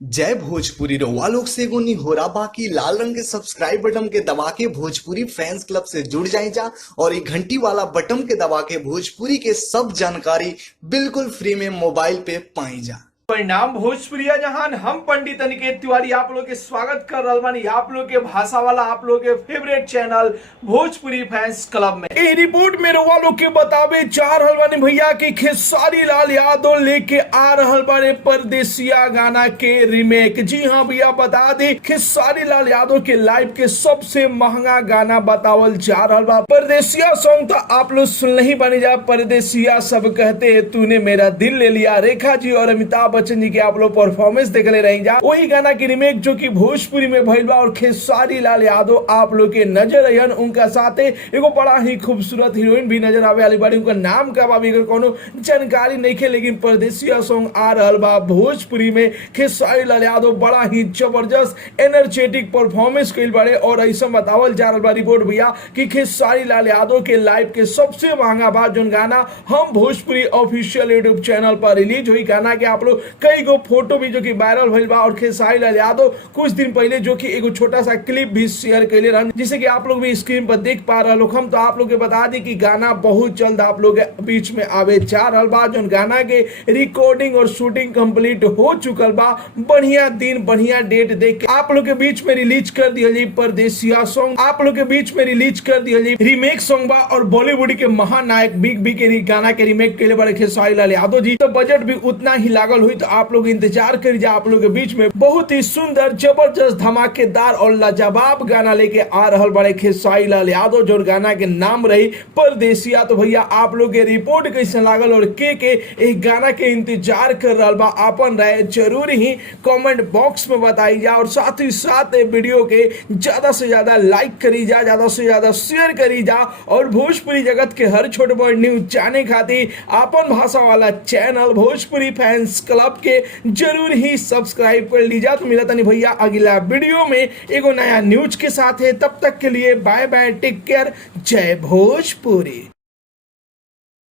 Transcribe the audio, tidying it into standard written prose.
जय भोजपुरी रउआ लोग से एगो निहोरा बाकी लाल रंग के सब्सक्राइब बटन के दबा के भोजपुरी फैंस क्लब से जुड़ जाए जा और ये घंटी वाला बटन के दबा के भोजपुरी के सब जानकारी बिल्कुल फ्री में मोबाइल पे पाई जा। परिणाम भोजपुरिया जहान हम पंडित अनिकेत तिवारी आप लोग के स्वागत कर रहा बानी आप लोग के भाषा वाला आप लोग के favourite channel Bhojpuri fans club में। ए रिपोर्ट में रउआ लोग के बतावे चाह रहल बानी भैया कि खेसारी लाल यादव लेके आ रहल बारे परदेसिया गाना के रीमेक। जी हाँ भैया, बता दे खेसारी लाल यादव के लाइव के सबसे महंगा गाना बतावल जा रहल बा। परदेसिया सॉन्ग तो आप लोग सुन ही बनी जा। परदेसिया सब कहते हैं तूने मेरा दिल ले लिया, रेखा जी और अमिताभ बच्चन जी के आप लोग परफॉर्मेंस देख ले रही जा। वही गाना की रिमेक जो कि भोजपुरी में भइल बा और खेसारी लाल यादव आप लोग के नजर अयन। उनका साथे एगो बड़ा ही खूबसूरत हीरोइन भी नजर आवे वाली बाड़ी। उनका नाम का बा अगर कोनो जानकारी नहीं है, लेकिन परदेसिया सॉन्ग आ रहल बा भोजपुरी में। खेसारी लाल यादव बड़ा ही जबरदस्त एनर्जेटिक परफॉर्मेंस कइल बाड़े और ऐसा बतावल जा रहल बा रिपोर्ट भैया कि खेसारी लाल यादव के लाइव के सबसे महंगा बा जोन गाना हम भोजपुरी ऑफिशियल यूट्यूब चैनल पर रिलीज हुई। गाना के आप लोग कई गो फोटो भी जो कि वायरल भइल बा और खेसारी लाल यादव कुछ दिन पहले जो कि एगो छोटा सा क्लिप भी शेयर कैले रहन, जिसे कि आप लोग भी स्क्रीन पर देख पा रहे हो। हम तो आप लोग के बता दी कि गाना बहुत जल्द आप लोग के बीच में आवे जा रहल बा। जो गाना के रिकॉर्डिंग और शूटिंग कंप्लीट हो चुकल बा। बढ़िया दिन बढ़िया डेट देख के आप लोग के बीच में रिलीज कर दिया जी परदेसिया सॉन्ग। आप लोग के बीच में रिलीज कर दिया जी रीमेक सॉन्ग बा और बॉलीवुड के महानायक बिग बी के गाना के रीमेक कैले बड़े खेसारी लाल यादव जी। तो बजट भी उतना ही लागल हुई, तो आप लोग इंतजार करिए। आप लोग के बीच में बहुत ही सुंदर जबरदस्त धमाकेदार और लाजवाब गाना लेके आ रहल बड़े खेसारी लाल यादव, जो गाना के नाम रही परदेसिया। तो भैया आप लोग के रिपोर्ट कैसे लागल और के एक गाना के इंतजार कर रहल बा, अपन राय जरूर ही कमेंट बॉक्स में बताई जा। और साथ ही साथ वीडियो के ज्यादा से ज्यादा लाइक करी जा, ज्यादा से ज्यादा शेयर करी जा और भोजपुरी जगत के हर छोट बड़ न्यूज जाने खातिर अपन भाषा वाला चैनल भोजपुरी फैंस क्लब के जरूर ही सब्सक्राइब कर लीजिए। तो मिला तनी भैया अगला वीडियो में एगो नया न्यूज के साथ है। तब तक के लिए बाय बाय, टेक केयर, जय भोजपुरी।